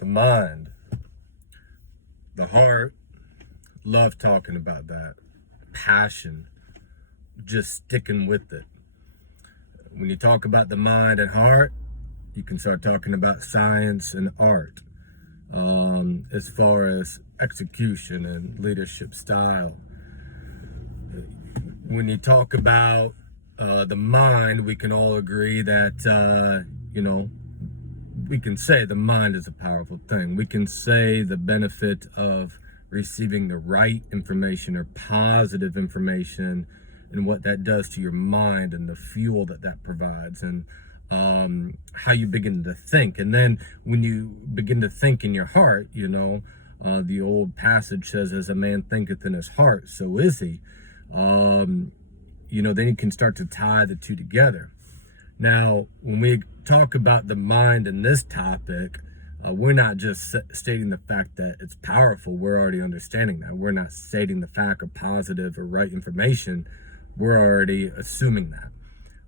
The mind, the heart, love talking about that. Passion, just sticking with it. When you talk about the mind and heart, you can start talking about science and art, as far as execution and leadership style. When you talk about the mind, we can all agree that, we can say the mind is a powerful thing. We can say the benefit of receiving the right information or positive information and what that does to your mind and the fuel that that provides, and how you begin to think. And then when you begin to think in your heart, the old passage says, as a man thinketh in his heart, so is he. Then you can start to tie the two together. Now, when we talk about the mind in this topic, we're not just stating the fact that it's powerful. We're already understanding that. We're not stating the fact of positive or right information. We're already assuming that.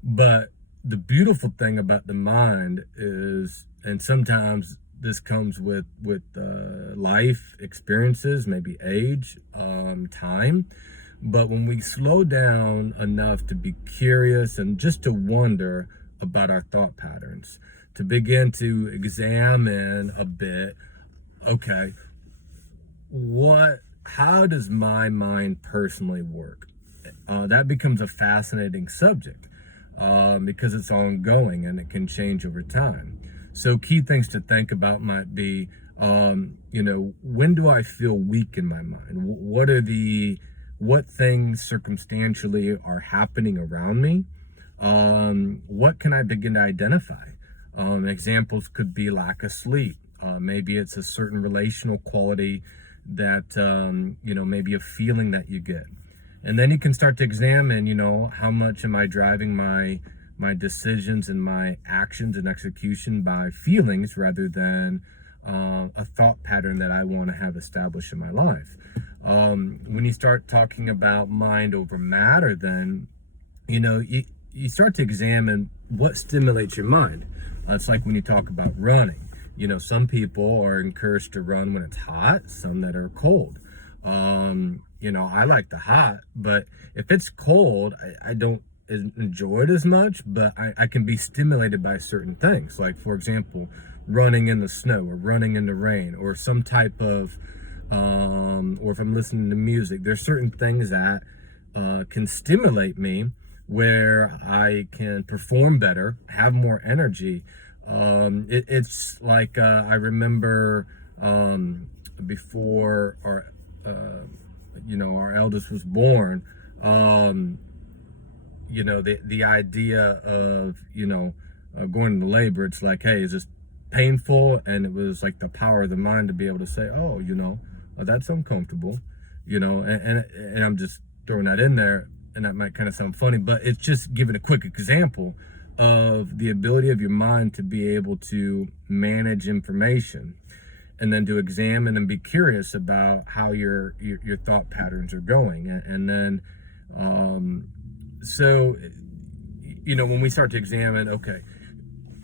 But the beautiful thing about the mind is, and sometimes this comes with life experiences, maybe age, time. But when we slow down enough to be curious and just to wonder about our thought patterns, to begin to examine a bit, okay, how does my mind personally work? That becomes a fascinating subject, because it's ongoing and it can change over time. So key things to think about might be, when do I feel weak in my mind? What things circumstantially are happening around me? What can I begin to identify? Examples could be lack of sleep. Maybe it's a certain relational quality that, maybe a feeling that you get. And then you can start to examine, how much am I driving my decisions and my actions and execution by feelings rather than a thought pattern that I want to have established in my life. When you start talking about mind over matter, then, you start to examine what stimulates your mind. It's like when you talk about running. Some people are encouraged to run when it's hot, some that are cold. I like the hot, but if it's cold, I don't enjoy it as much, but I can be stimulated by certain things. Like, for example, running in the snow or running in the rain or some type of, or if I'm listening to music, there's certain things that can stimulate me where I can perform better, have more energy. It's like, I remember before our eldest was born, the idea of, going into labor, it's like, hey, is this painful? And it was like the power of the mind to be able to say, oh, that's uncomfortable, and I'm just throwing that in there, and that might kind of sound funny, but it's just giving a quick example of the ability of your mind to be able to manage information, and then to examine and be curious about how your thought patterns are going. And then, so, when we start to examine, okay,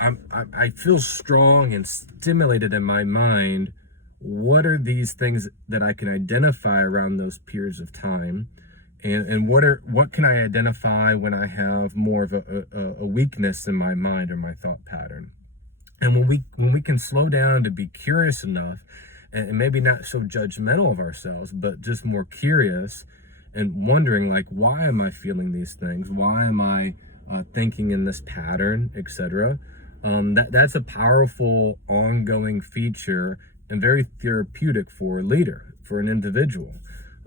I feel strong and stimulated in my mind. What are these things that I can identify around those periods of time? And what can I identify when I have more of a weakness in my mind or my thought pattern? And when we can slow down to be curious enough, and maybe not so judgmental of ourselves, but just more curious and wondering, like, why am I feeling these things? Why am I thinking in this pattern, etc.? That's a powerful ongoing feature and very therapeutic for a leader, for an individual.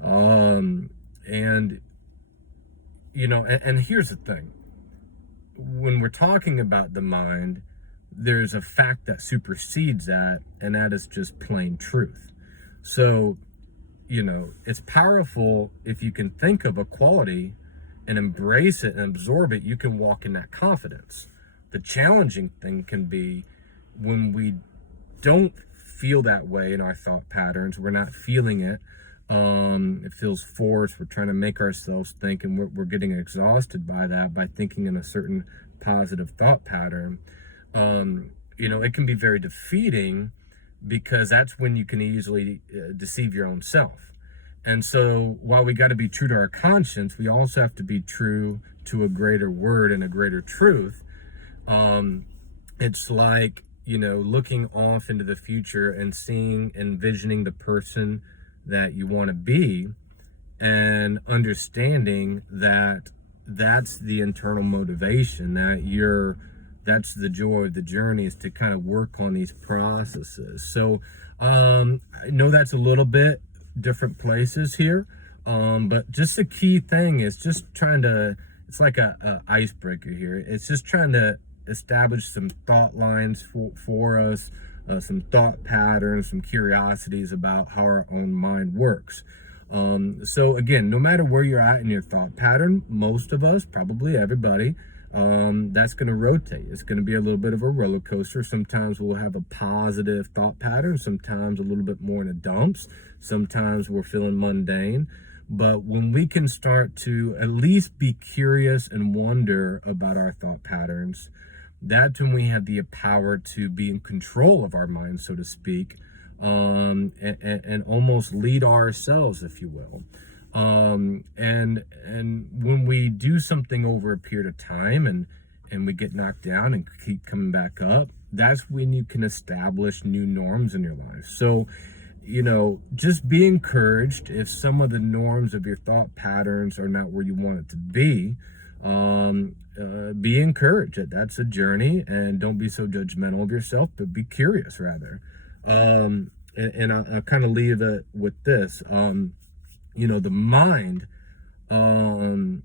And here's the thing. When we're talking about the mind, there's a fact that supersedes that, and that is just plain truth. So, it's powerful if you can think of a quality and embrace it and absorb it. You can walk in that confidence. The challenging thing can be when we don't feel that way in our thought patterns. We're not feeling it. It feels forced. We're trying to make ourselves think, and we're getting exhausted by that, by thinking in a certain positive thought pattern. It can be very defeating because that's when you can easily deceive your own self. And so while we got to be true to our conscience, we also have to be true to a greater word and a greater truth. It's like, looking off into the future and envisioning the person that you want to be, and understanding that that's the internal motivation, that's the joy of the journey, is to kind of work on these processes. So I know that's a little bit different places here, but just the key thing is just it's like a icebreaker here. It's just trying to establish some thought lines for us, some thought patterns, some curiosities about how our own mind works. So again, no matter where you're at in your thought pattern, most of us, probably everybody, that's going to rotate. It's going to be a little bit of a roller coaster. Sometimes we'll have a positive thought pattern, sometimes a little bit more in the dumps, sometimes we're feeling mundane. But when we can start to at least be curious and wonder about our thought patterns, that's when we have the power to be in control of our mind, so to speak, and almost lead ourselves, if you will. And when we do something over a period of time and we get knocked down and keep coming back up, that's when you can establish new norms in your life. So, just be encouraged if some of the norms of your thought patterns are not where you want it to be. Be encouraged. That's a journey, and don't be so judgmental of yourself, but be curious rather. And I'll kind of leave it with this. The mind, I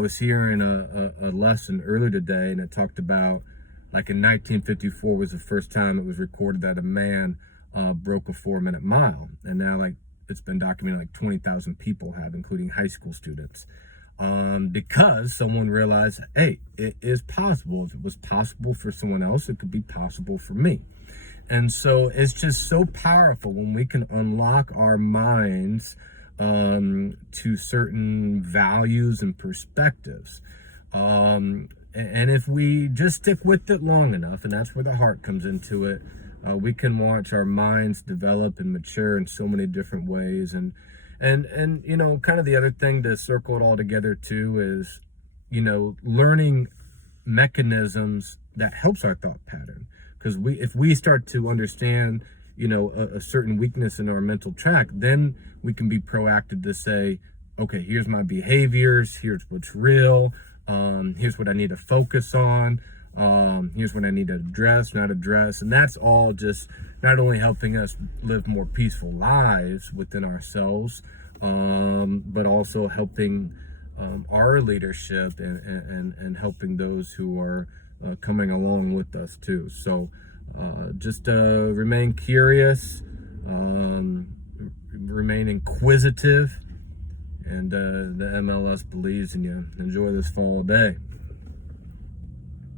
was hearing a lesson earlier today, and it talked about, like, in 1954 was the first time it was recorded that a man broke a 4-minute mile. And now, like, it's been documented, like 20,000 people have, including high school students. Because someone realized, hey, it is possible. If it was possible for someone else, it could be possible for me. And so it's just so powerful when we can unlock our minds to certain values and perspectives. And if we just stick with it long enough, and that's where the heart comes into it, we can watch our minds develop and mature in so many different ways. And kind of the other thing to circle it all together too is, learning mechanisms that helps our thought pattern. Because if we start to understand, a certain weakness in our mental track, then we can be proactive to say, okay, here's my behaviors, here's what's real, here's what I need to focus on, here's what I need to address, not address. And that's all just not only helping us live more peaceful lives within ourselves, but also helping our leadership and helping those who are coming along with us too. So just remain curious, remain inquisitive, and the MLS believes in you. Enjoy this fall day.